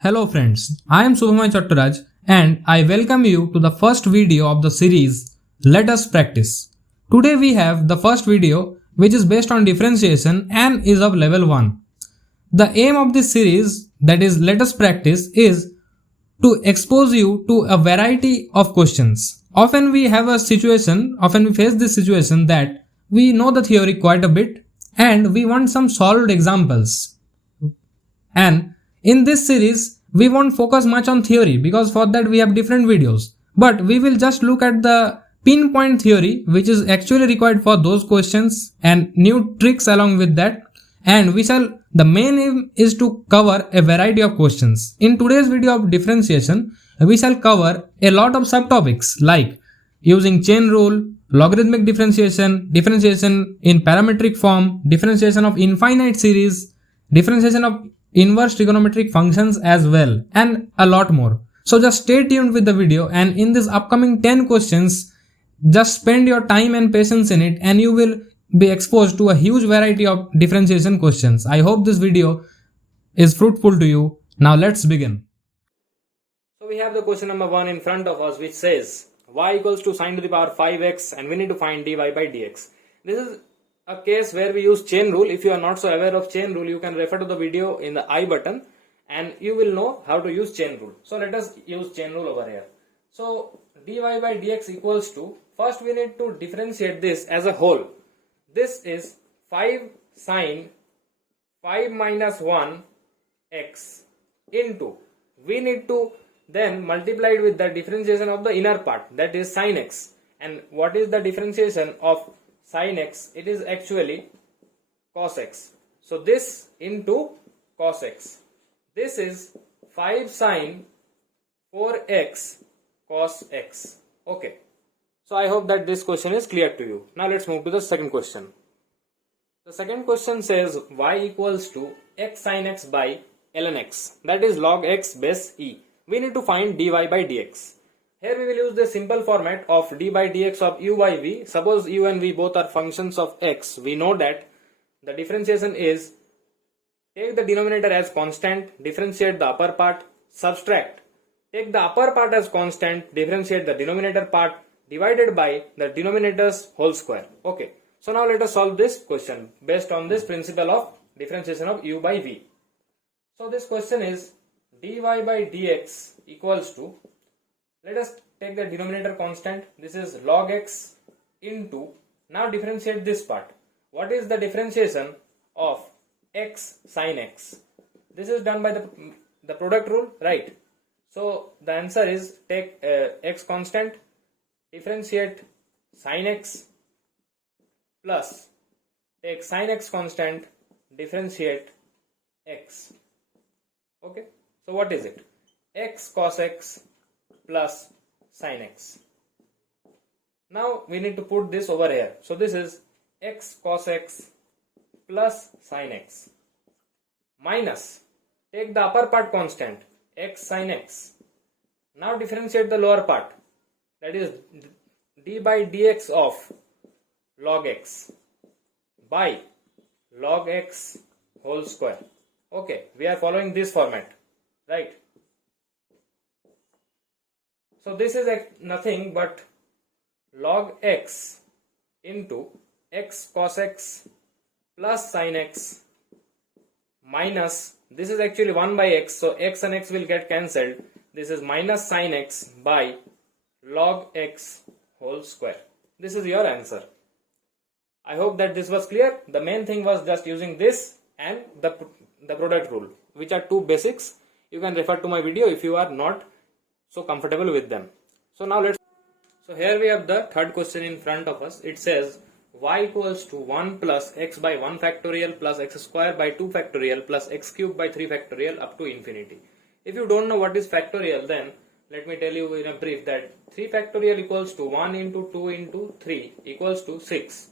Hello friends, I am Subhamoy Chattaraj and I welcome you to the first video of the series Let Us Practice. Today we have the first video which is based on differentiation and is of level 1. The aim of this series, that is Let Us Practice, is to expose you to a variety of questions. Often we face this situation that we know the theory quite a bit and we want some solved examples. And in this series, we won't focus much on theory because for that we have different videos. But we will just look at the pinpoint theory which is actually required for those questions and new tricks along with that. And the main aim is to cover a variety of questions. In today's video of differentiation, we shall cover a lot of subtopics like using chain rule, logarithmic differentiation, differentiation in parametric form, differentiation of infinite series, differentiation of inverse trigonometric functions as well, and a lot more. So just stay tuned with the video, and in this upcoming 10 questions, just spend your time and patience in it and you will be exposed to a huge variety of differentiation questions. I hope this video is fruitful to you. Now let's begin. So we have the question number 1 in front of us which says y equals to sine to the power 5x and we need to find dy by dx. This is a case where we use chain rule. If you are not so aware of chain rule, you can refer to the video in the I button and you will know how to use chain rule. So let us use chain rule over here. So dy by dx equals to, first we need to differentiate this as a whole. This is 5 sine 5 minus 1 x into, we need to then multiply it with the differentiation of the inner part, that is sine x. And what is the differentiation of sine x? It is actually cos x. So this into cos x. This is 5 sine 4x cos x. Okay. So I hope that this question is clear to you. Now let's move to the second question. The second question says y equals to x sin x by ln x, that is log x base e. We need to find dy by dx. Here we will use the simple format of d by dx of u by v. Suppose u and v both are functions of x. We know that the differentiation is take the denominator as constant, differentiate the upper part, subtract. Take the upper part as constant, differentiate the denominator part, divided by the denominator's whole square. Okay. So now let us solve this question based on this principle of differentiation of u by v. So this question is dy by dx equals to, let us take the denominator constant, this is log x into, now differentiate this part. What is the differentiation of x sin x? This is done by the product rule, right? So the answer is take x constant, differentiate sin x plus take sin x constant, differentiate x. Okay. So what is it? X cos x plus sin x. Now we need to put this over here. So this is x cos x plus sin x minus, take the upper part constant, x sin x. Now differentiate the lower part, that is d by dx of log x by log x whole square. Okay, we are following this format, right? So this is nothing but log x into x cos x plus sin x minus, this is actually 1 by x, so x and x will get cancelled. This is minus sin x by log x whole square. This is your answer. I hope that this was clear. The main thing was just using this and the product rule, which are two basics. You can refer to my video if you are not so comfortable with them. So now so here we have the third question in front of us. It says y equals to 1 plus x by 1 factorial plus x square by 2 factorial plus x cube by 3 factorial up to infinity. If you don't know what is factorial, then let me tell you in a brief that 3 factorial equals to 1 into 2 into 3 equals to 6.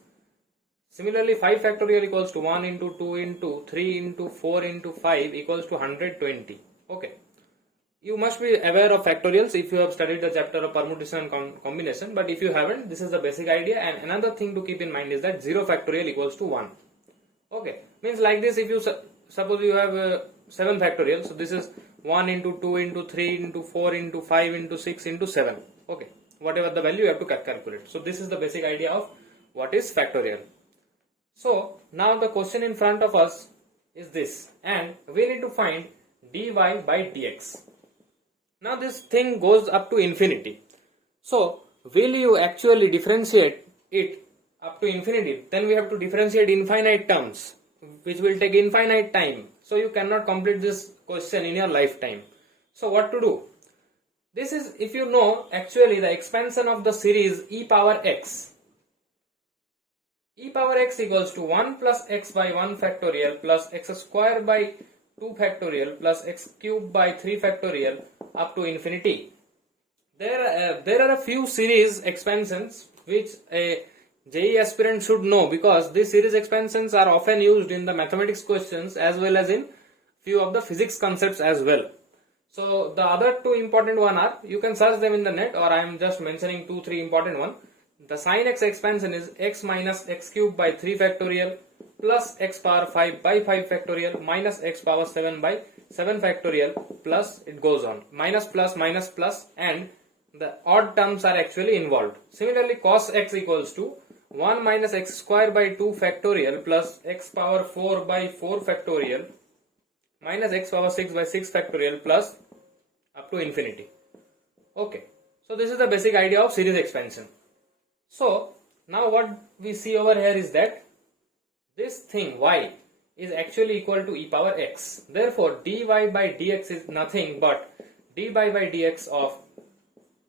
Similarly, 5 factorial equals to 1 into 2 into 3 into 4 into 5 equals to 120. Okay. You must be aware of factorials if you have studied the chapter of permutation and combination, but if you haven't, this is the basic idea. And another thing to keep in mind is that 0 factorial equals to 1. Okay, means like this, if you suppose you have 7 factorial, so this is 1 into 2 into 3 into 4 into 5 into 6 into 7. Okay, whatever the value you have to calculate. So this is the basic idea of what is factorial. So now the question in front of us is this, and we need to find dy by dx. Now this thing goes up to infinity. So will you actually differentiate it up to infinity? Then we have to differentiate infinite terms, which will take infinite time. So you cannot complete this question in your lifetime. So what to do? This is, if you know, actually the expansion of the series e power x. E power x equals to 1 plus x by 1 factorial plus x square by 2 factorial plus x cube by 3 factorial up to infinity. There are a few series expansions which a JEE aspirant should know, because these series expansions are often used in the mathematics questions as well as in few of the physics concepts as well. So the other two important one are, you can search them in the net, or I am just mentioning 2-3 important one. The sin x expansion is x minus x cube by 3 factorial plus x power 5 by 5 factorial minus x power 7 by 7 factorial, plus it goes on, minus plus minus plus, and the odd terms are actually involved. Similarly, cos x equals to 1 minus x square by 2 factorial plus x power 4 by 4 factorial minus x power 6 by 6 factorial plus up to infinity. Okay, so this is the basic idea of series expansion. So now what we see over here is that this thing y is actually equal to e power x. Therefore dy by dx is nothing but dy by dx of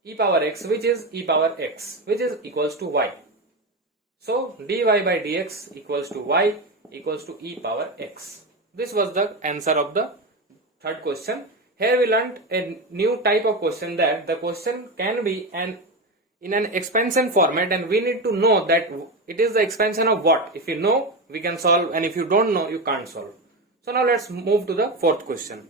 e power x, which is e power x, which is equals to y. So dy by dx equals to y equals to e power x. This was the answer of the third question. Here we learned a new type of question, that the question can be in an expansion format, and we need to know that it is the expansion of what. If you know, we can solve, and if you don't know, you can't solve. So now let's move to the fourth question.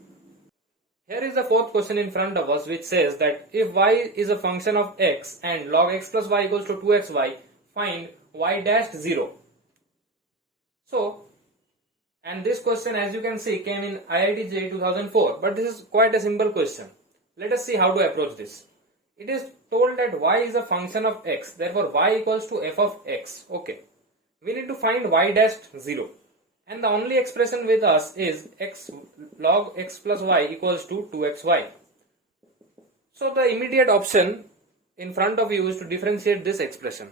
Here is the fourth question in front of us, which says that if y is a function of x and log x plus y equals to 2xy, find y dash 0. So, and this question, as you can see, came in IIT JEE 2004, but this is quite a simple question. Let us see how to approach this. It is told that y is a function of x, therefore y equals to f of x. Okay, we need to find y dash 0, and the only expression with us is x log x plus y equals to 2xy. So the immediate option in front of you is to differentiate this expression.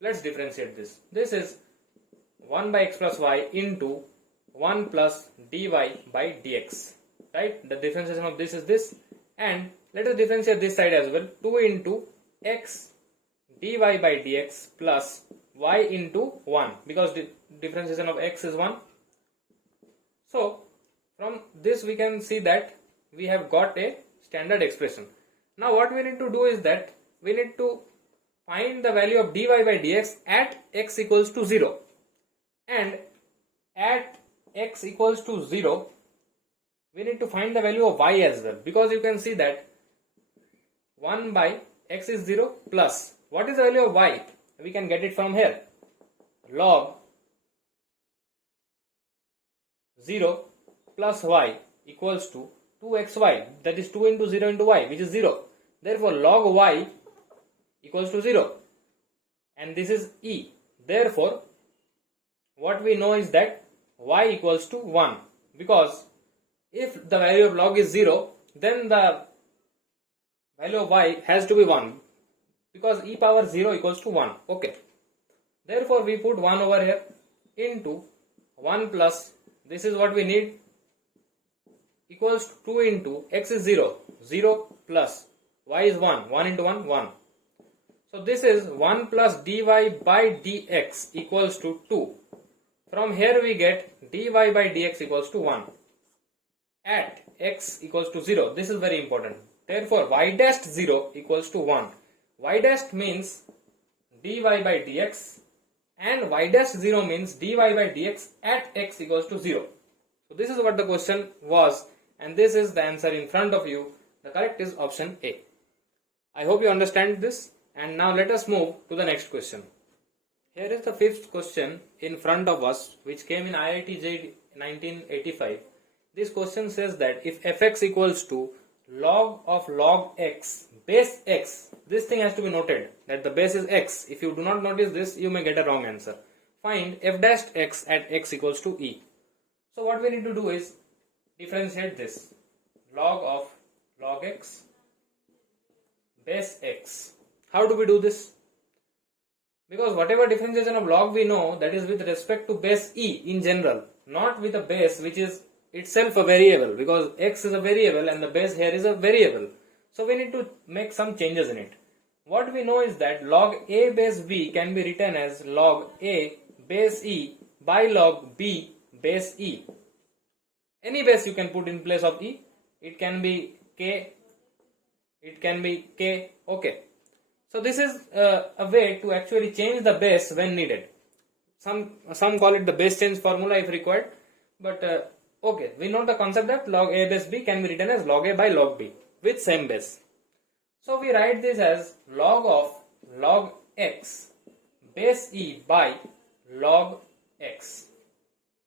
Let's differentiate this. This is 1 by x plus y into 1 plus dy by dx, right? The differentiation of this is this, and let us differentiate this side as well. 2 into x dy by dx plus y into 1, because the differentiation of x is 1. So from this we can see that we have got a standard expression. Now what we need to do is that we need to find the value of dy by dx at x equals to 0, and at x equals to 0 we need to find the value of y as well, because you can see that 1 by x is 0 plus, what is the value of y? We can get it from here, log 0 plus y equals to 2xy, that is 2 into 0 into y, which is 0. Therefore log y equals to 0, and this is e. Therefore what we know is that y equals to 1, because if the value of log is 0, then the value of y has to be 1, because e power 0 equals to 1. Okay, therefore we put 1 over here into 1 plus, this is what we need, equals to 2 into x is 0, 0 plus y is 1, 1 into 1, 1. So this is 1 plus dy by dx equals to 2. From here we get dy by dx equals to 1 at x equals to 0. This is very important. Therefore y dash 0 equals to 1. Y dash means dy by dx, and y dash 0 means dy by dx at x equals to 0. So this is what the question was, and this is the answer in front of you. The correct is option A. I hope you understand this, and now let us move to the next question. Here is the fifth question in front of us, which came in IIT JEE 1985. This question says that if fx equals to log of log x base x, this thing has to be noted that the base is x. If you do not notice this, you may get a wrong answer. Find f dash x at x equals to e. So what we need to do is differentiate this. Log of log x base x. How do we do this? Because whatever differentiation of log we know, that is with respect to base e in general, not with a base which is itself a variable, because x is a variable and the base here is a variable. So we need to make some changes in it. What we know is that log a base b can be written as log a base e by log b base e. Any base you can put in place of e. It can be k, it can be k, okay. So this is a way to actually change the base when needed. Some call it the base change formula if required, but okay, we know the concept that log a base b can be written as log a by log b with same base. So we write this as log of log x base e by log x.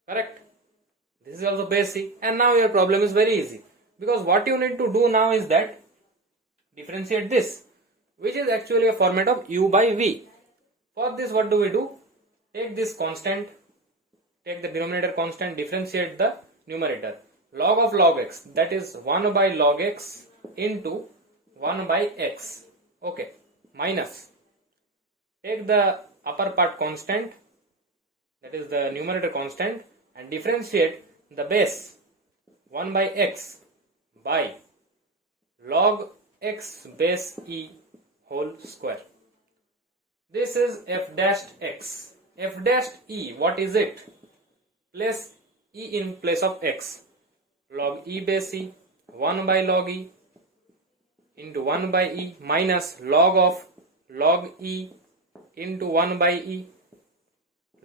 Correct? This is also base e, and now your problem is very easy, because what you need to do now is that differentiate this, which is actually a format of u by v. For this, what do we do? Take this constant, take the denominator constant, differentiate the numerator. Log of log x, that is 1 by log x into 1 by x. Okay, minus. Take the upper part constant, that is the numerator constant, and differentiate the base 1 by x by log x base e whole square. This is f dashed x. F dashed e, what is it? Place e in place of x. Log e base e, 1 by log e into 1 by e minus log of log e into 1 by e,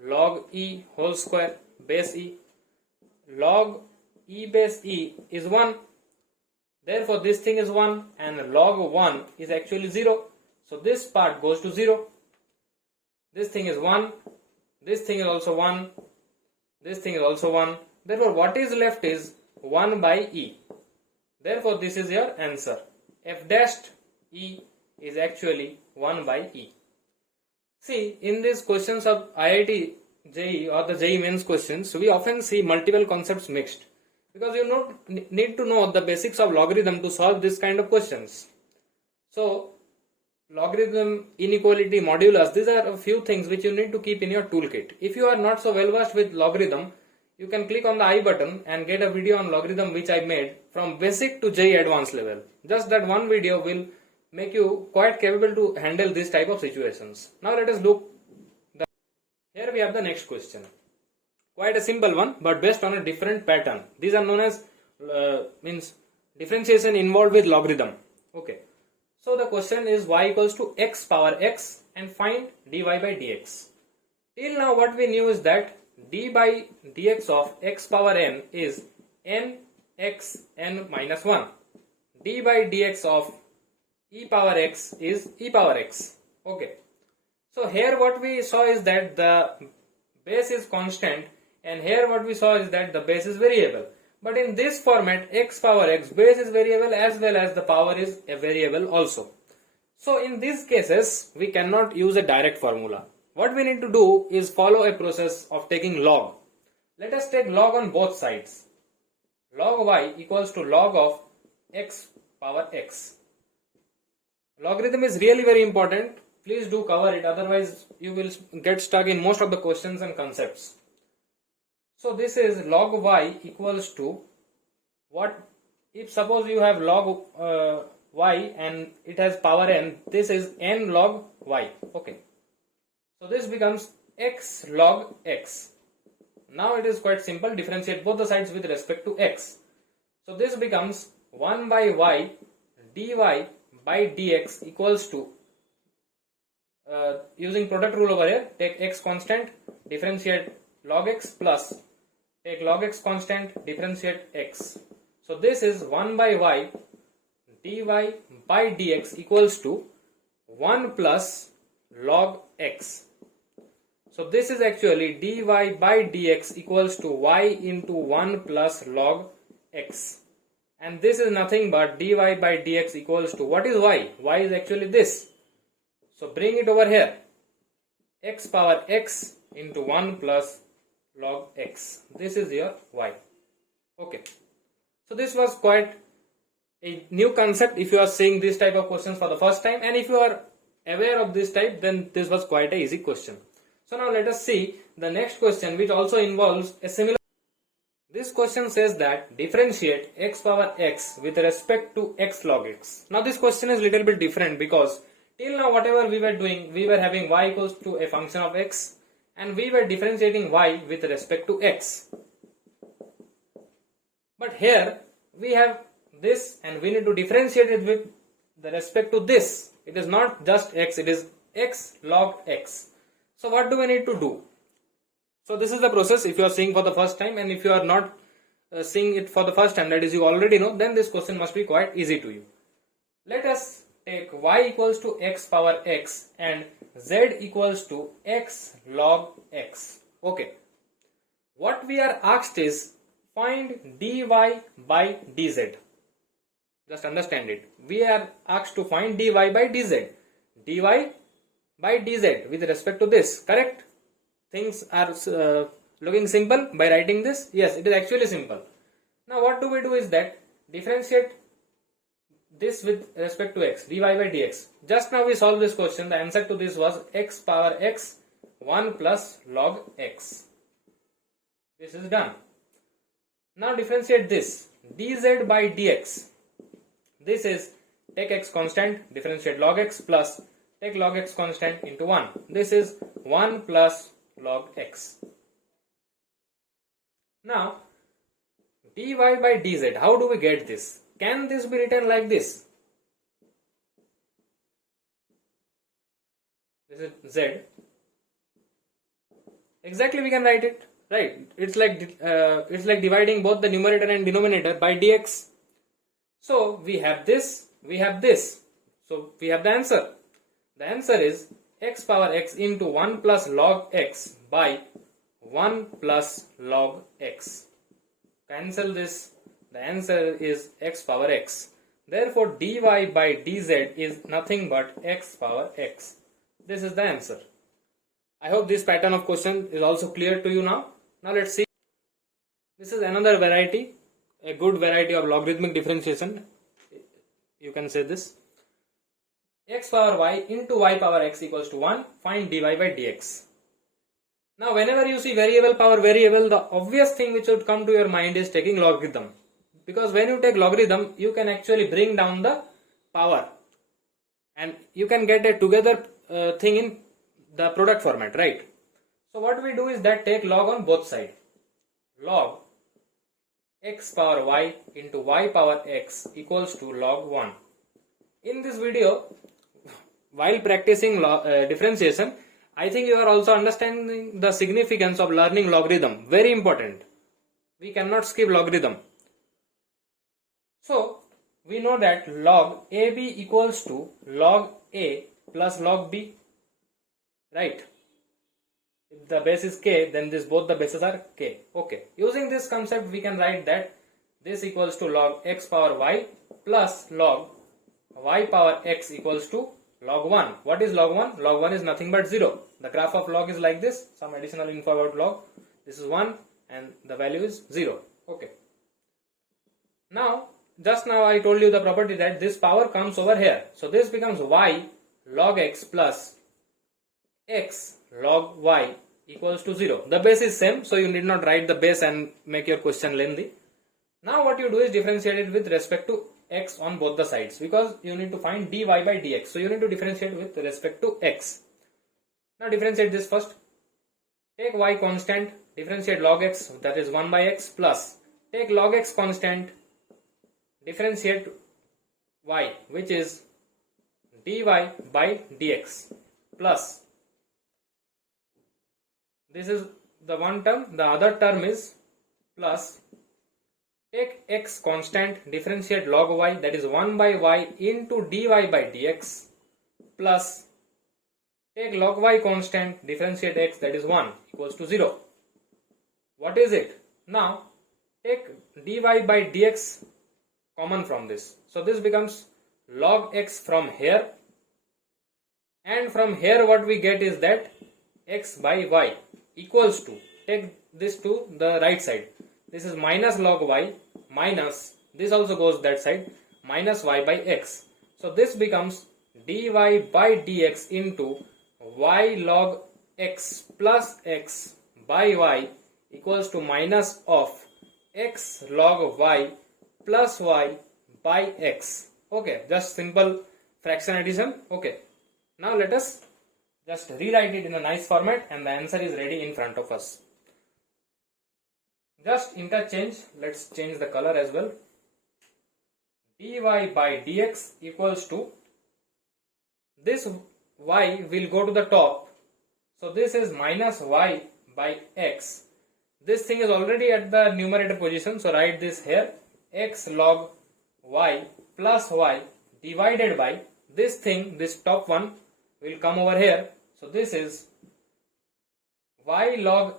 log e whole square base e. Log e base e is 1. Therefore, this thing is 1 and log 1 is actually 0. So, this part goes to 0. This thing is 1. This thing is also 1. This thing is also 1. Therefore, what is left is 1 by e. Therefore, this is your answer. F dashed e is actually 1 by e. See, in these questions of IIT JEE or the JEE mains questions, we often see multiple concepts mixed, because you need to know the basics of logarithm to solve this kind of questions. So, logarithm, inequality, modulus, these are a few things which you need to keep in your toolkit. If you are not so well versed with logarithm, you can click on the I button and get a video on logarithm which I made from basic to JEE advanced level. Just that one video will make you quite capable to handle this type of situations. Now let us look. Here we have the next question. Quite a simple one, but based on a different pattern. These are known as differentiation involved with logarithm. Okay. So the question is y equals to x power x and find dy by dx. Till now what we knew is that d by dx of x power n is n x n minus 1. D by dx of e power x is e power x. Okay. So here what we saw is that the base is constant, and here what we saw is that the base is variable. But in this format, x power x, base is variable as well as the power is a variable also. So in these cases, we cannot use a direct formula. What we need to do is follow a process of taking log. Let us take log on both sides. Log y equals to log of x power x. Logarithm is really very important. Please do cover it, otherwise you will get stuck in most of the questions and concepts. So this is log y equals to what? If suppose you have log y and it has power n, this is n log y. Okay. So this becomes x log x. Now it is quite simple. Differentiate both the sides with respect to x. So this becomes 1 by y dy by dx equals to, using product rule over here, take x constant, differentiate log x plus take log x constant, differentiate x. So this is 1 by y dy by dx equals to 1 plus log x. So this is actually dy by dx equals to y into 1 plus log x. And this is nothing but dy by dx equals to, what is y? Y is actually this. So bring it over here. X power x into 1 plus log x. This is your y. Okay. So this was quite a new concept if you are seeing this type of questions for the first time, and if you are aware of this type, then this was quite an easy question. So now let us see the next question, which also involves a similar. This question says that differentiate x power x with respect to x log x. Now this question is little bit different because till now whatever we were doing, we were having y equals to a function of x and we were differentiating y with respect to x. But here we have this and we need to differentiate it with the respect to this. It is not just x, it is x log x. So what do we need to do? So this is the process if you are seeing for the first time, and if you are not seeing it for the first time, that is you already know, then this question must be quite easy to you. Let us take y equals to x power x and z equals to x log x. Okay. What we are asked is find dy by dz. Just understand it. We are asked to find dy by dz. Dy by dz with respect to this, correct? Things are looking simple by writing this. Yes, it is actually simple. Now what do we do is that differentiate this with respect to x, dy by dx. Just now we solved this question. The answer to this was x power x 1 plus log x. This is done. Now differentiate this dz by dx. This is take x constant, differentiate log x, plus take log x constant into 1. This is 1 plus log x. Now dy by dz, how do we get this? Can this be written like this? This is z. Exactly, we can write it, right? It's like dividing both the numerator and denominator by dx. So we have this, we have this. So we have the answer. The answer is x power x into 1 plus log x by 1 plus log x. Cancel this. The answer is x power x. Therefore dy by dz is nothing but x power x. This is the answer. I hope this pattern of question is also clear to you now. Now let's see. This is another variety, a good variety of logarithmic differentiation. You can say this. X power y into y power x equals to 1. Find dy by dx. Now whenever you see variable power variable, the obvious thing which would come to your mind is taking logarithm. Because when you take logarithm, you can actually bring down the power. And you can get a together thing in the product format, right? So what we do is that take log on both sides. Log x power y into y power x equals to log 1. In this video, while practicing differentiation, I think you are also understanding the significance of learning logarithm. Very important. We cannot skip logarithm. So we know that log AB equals to log A plus log B, right? If the base is k, then both the bases are k. Okay. Using this concept, we can write that this equals to log x power y plus log y power x equals to log 1. What is log 1? Log 1 is nothing but 0. The graph of log is like this. Some additional info about log. This is 1 and the value is 0. Okay. Now, just now I told you the property that this power comes over here. So this becomes y log x plus x log y equals to 0. The base is same, so you need not write the base and make your question lengthy. Now what you do is differentiate it with respect to x on both the sides, because you need to find dy by dx. So you need to differentiate with respect to x. Now differentiate this first. Take y constant, differentiate log x, that is 1 by x, plus take log x constant, differentiate y, which is dy by dx, plus this is the one term, the other term is plus Take x constant, differentiate log y, that is 1 by y into dy by dx, plus take log y constant, differentiate x, that is 1, equals to 0. What is it? Now take dy by dx common from this. So this becomes log x from here, and from here what we get is that x by y equals to, take this to the right side, this is minus log y minus, this also goes that side, minus y by x. So this becomes dy by dx into y log x plus x by y equals to minus of x log y plus y by x. Okay, just simple fraction addition. Okay, now let us just rewrite it in a nice format and the answer is ready in front of us. Just interchange, let's change the color as well. Dy by dx equals to, this y will go to the top, so this is minus y by x. This thing is already at the numerator position, so write this here, x log y plus y divided by this thing, this top one will come over here, so this is y log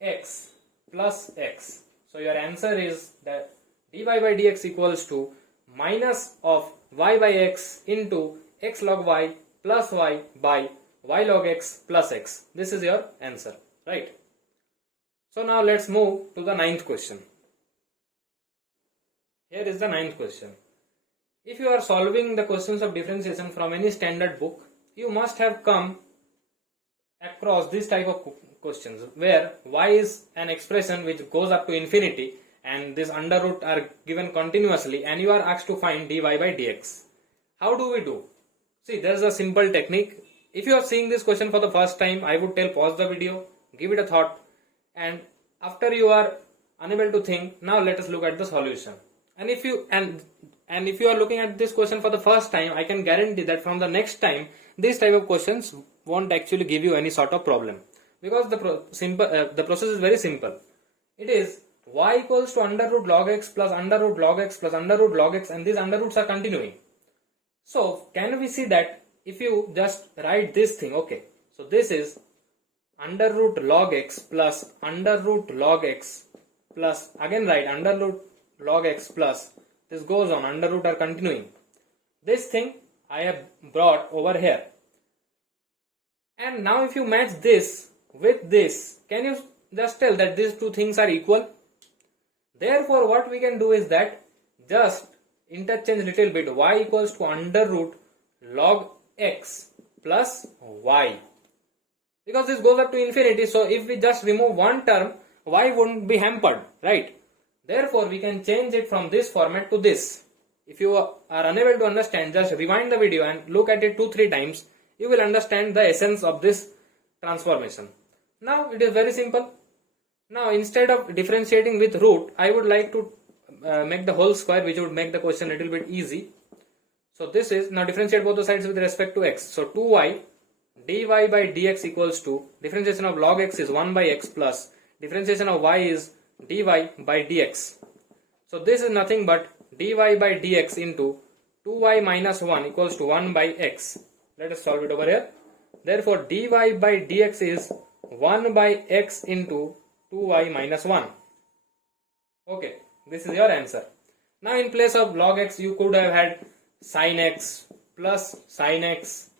x plus x. So your answer is that dy by dx equals to minus of y by x into x log y plus y by y log x plus x. This is your answer, right? So now let's move to the ninth question. Here is the ninth question. If you are solving the questions of differentiation from any standard book, you must have come across this type of questions where y is an expression which goes up to infinity and this under root are given continuously and you are asked to find dy by dx. How do we do? See, there is a simple technique. If you are seeing this question for the first time, I would tell pause the video, give it a thought, and after you are unable to think, now let us look at the solution. And if you are looking at this question for the first time, I can guarantee that from the next time this type of questions won't actually give you any sort of problem, because the process is very simple. It is y equals to under root log x plus under root log x plus under root log x, and these under roots are continuing. So can we see that if you just write this thing, okay, so this is under root log x plus under root log x plus, again write under root log x plus, this goes on, under root are continuing. This thing I have brought over here. And now if you match this with this, can you just tell that these two things are equal? Therefore what we can do is that just interchange little bit, y equals to under root log x plus y, because this goes up to infinity, so if we just remove one term, y wouldn't be hampered, right? Therefore we can change it from this format to this. If you are unable to understand, just rewind the video and look at it 2-3 times. You will understand the essence of this transformation. Now it is very simple. Now instead of differentiating with root, I would like to make the whole square, which would make the question a little bit easy. So this is, now differentiate both the sides with respect to x. So 2y dy by dx equals to, differentiation of log x is 1 by x plus differentiation of y is dy by dx. So this is nothing but dy by dx into 2y minus 1 equals to 1 by x. Let us solve it over here. Therefore dy by dx is 1 by x into 2y minus 1. Okay, this is your answer. Now in place of log x, you could have had sin x plus sin x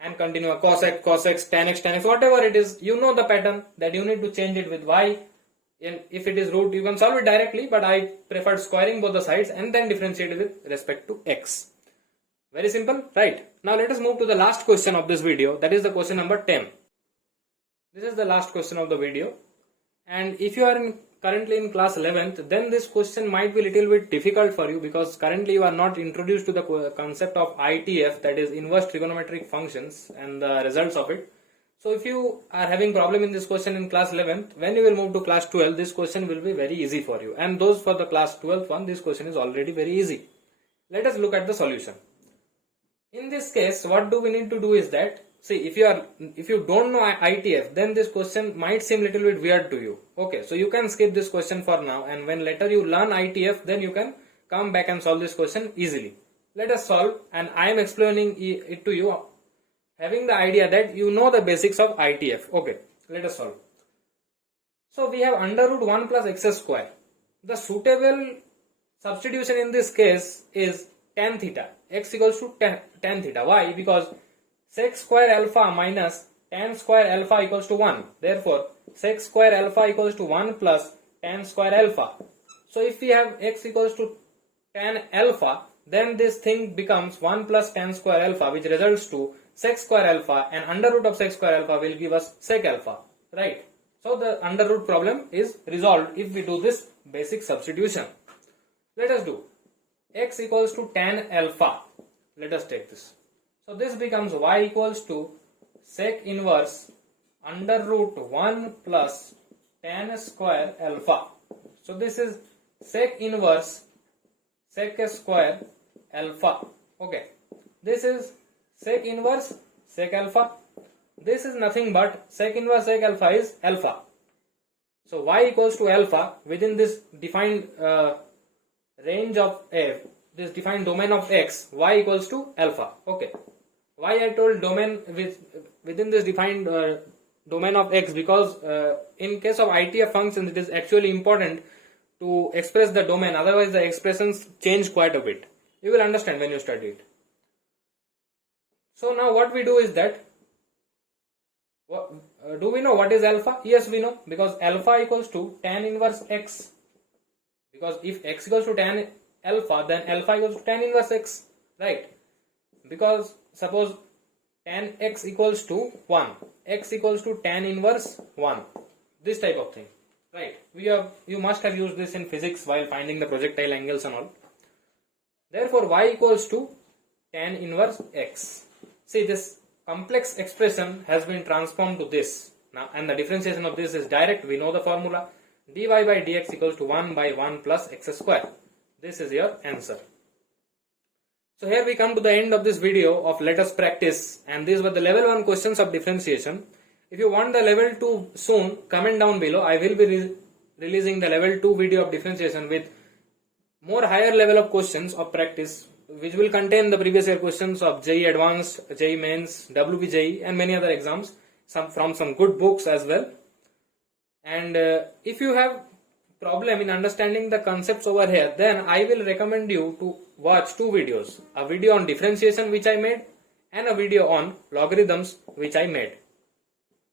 and continue cos x, tan x, whatever it is. You know the pattern that you need to change it with y, and if it is root you can solve it directly, but I preferred squaring both the sides and then differentiate with respect to x. Very simple, right? Now let us move to the last question of this video, that is the question number 10. This is the last question of the video, and if you are currently in class 11th, then this question might be little bit difficult for you, because currently you are not introduced to the concept of ITF, that is inverse trigonometric functions, and the results of it. So if you are having problem in this question in class 11th, when you will move to class 12, this question will be very easy for you, and those for the class 12th one, this question is already very easy. Let us look at the solution. In this case, what do we need to do is that see, if you don't know ITF, then this question might seem little bit weird to you. Okay, so you can skip this question for now, and when later you learn ITF, then you can come back and solve this question easily. Let us solve, and I am explaining it to you, having the idea that you know the basics of ITF. Okay, let us solve. So we have under root 1 plus x square. The suitable substitution in this case is tan theta. X equals to tan theta. Why? Because sec square alpha minus tan square alpha equals to 1. Therefore, sec square alpha equals to 1 plus tan square alpha. So if we have x equals to tan alpha, then this thing becomes 1 plus tan square alpha, which results to sec square alpha, and under root of sec square alpha will give us sec alpha, right? So the under root problem is resolved if we do this basic substitution. Let us do x equals to tan alpha. Let us take this. So this becomes y equals to sec inverse under root 1 plus tan square alpha. So this is sec inverse sec square alpha. Okay, this is sec inverse sec alpha. This is nothing but sec inverse sec alpha is alpha. So y equals to alpha within this defined range of this defined domain of x. Y equals to alpha. Okay, why I told domain within this defined domain of x? Because in case of ITF functions, it is actually important to express the domain. Otherwise, the expressions change quite a bit. You will understand when you study it. So now what we do is that, do we know what is alpha? Yes, we know, because alpha equals to tan inverse x. Because if x equals to tan alpha, then alpha equals to tan inverse x, right? Because suppose tan x equals to 1, x equals to tan inverse 1, this type of thing, right? You must have used this in physics while finding the projectile angles and all. Therefore, y equals to tan inverse x. See, this complex expression has been transformed to this now, and the differentiation of this is direct. We know the formula. Dy by dx equals to 1 by 1 plus x square. This is your answer. So here we come to the end of this video of let us practice, and these were the level 1 questions of differentiation. If you want the level 2 soon, comment down below. I will be releasing the level 2 video of differentiation with more higher level of questions of practice, which will contain the previous year questions of JEE Advanced, JEE Mains, WBJEE and many other exams, from some good books as well. And if you have problem in understanding the concepts over here, then I will recommend you to watch two videos. A video on differentiation which I made, and a video on logarithms which I made.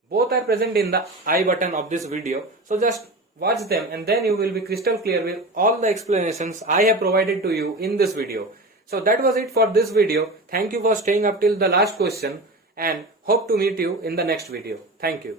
Both are present in the I button of this video. So just watch them, and then you will be crystal clear with all the explanations I have provided to you in this video. So that was it for this video. Thank you for staying up till the last question, and hope to meet you in the next video. Thank you.